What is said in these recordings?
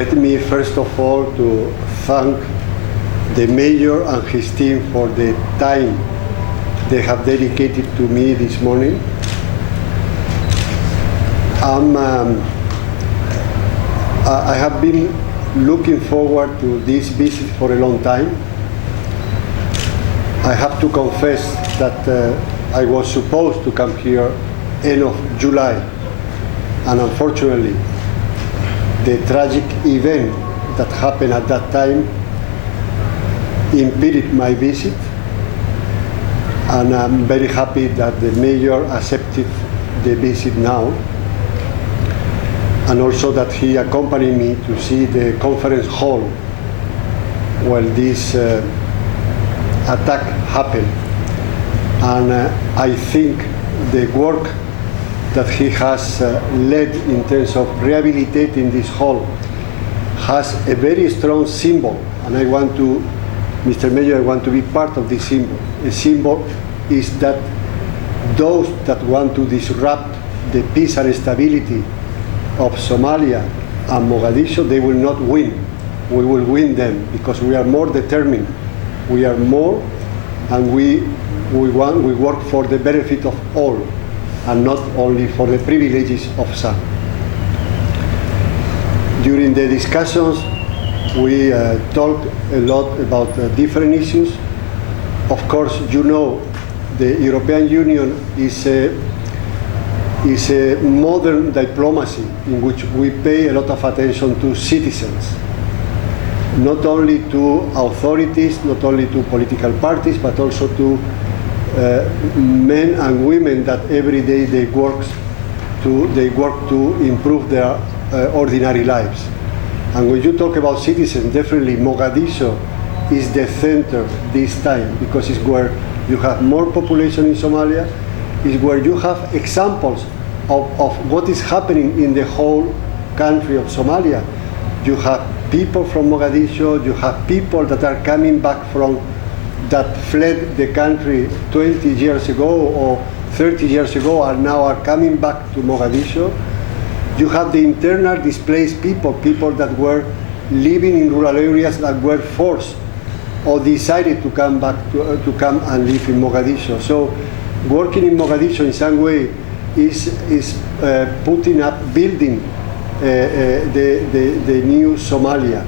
Let me first of all to thank the mayor and his team for the time they have dedicated to me this morning. I have been looking forward to this visit for a long time. I have to confess that I was supposed to come here end of July, and unfortunately the tragic event that happened at that time impeded my visit, and I'm very happy that the mayor accepted the visit now, and also that he accompanied me to see the conference hall while this attack happened. And I think the work that he has led in terms of rehabilitating this hall has a very strong symbol, and I want to, Mr. Mayor, I want to be part of this symbol. A symbol is that those that want to disrupt the peace and stability of Somalia and Mogadishu, they will not win. We will win them because we are more determined. We are more, and we work for the benefit of all, and not only for the privileges of some. During the discussions, we talked a lot about different issues. Of course, you know, the European Union is a modern diplomacy in which we pay a lot of attention to citizens, not only to authorities, not only to political parties, but also to men and women that every day they work to improve their ordinary lives. And when you talk about citizens, definitely Mogadishu is the center this time, because it's where you have more population in Somalia, is where you have examples of what is happening in the whole country of Somalia. You have people from Mogadishu, you have people that are coming back from, that fled the country 20 years ago or 30 years ago and now are coming back to Mogadishu. You have the internal displaced people, people that were living in rural areas that were forced or decided to come back to come and live in Mogadishu. So working in Mogadishu in some way is putting up, building the new Somalia.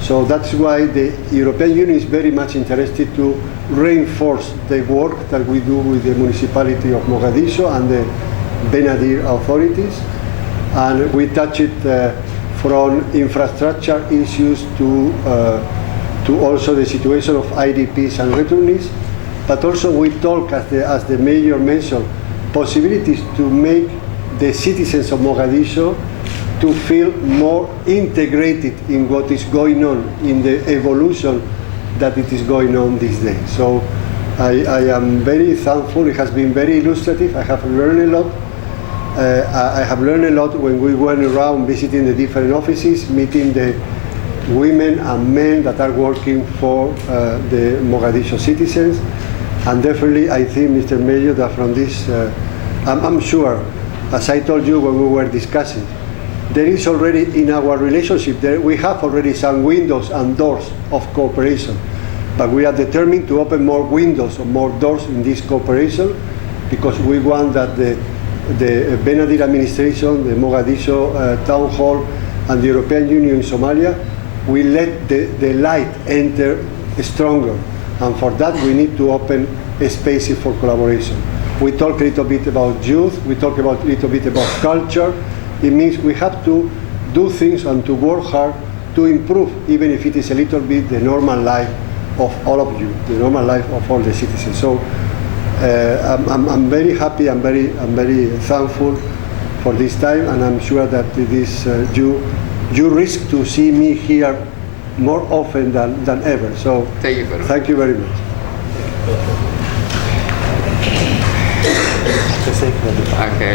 So that's why the European Union is very much interested to reinforce the work that we do with the municipality of Mogadishu and the Benadir authorities. And we touch it from infrastructure issues to also the situation of IDPs and returnees. But also we talk, as the mayor mentioned, possibilities to make the citizens of Mogadishu to feel more integrated in what is going on, in the evolution that it is going on these days. So I am very thankful. It has been very illustrative. I have learned a lot. I have learned a lot when we went around visiting the different offices, meeting the women and men that are working for the Mogadishu citizens. And definitely I think, Mr. Mayor, that from this, I'm sure, as I told you when we were discussing, there is already in our relationship, we have already some windows and doors of cooperation, but we are determined to open more windows or more doors in this cooperation, because we want that the Benadir administration, the Mogadishu town hall, and the European Union in Somalia will let the light enter stronger. And for that, we need to open spaces for collaboration. We talk a little bit about youth, we talk a little bit about culture. It means we have to do things and to work hard to improve, even if it is a little bit, the normal life of all of you, the normal life of all the citizens. So I'm very happy, I'm very thankful for this time, and I'm sure that this you risk to see me here more often than ever. So thank you very much. Okay.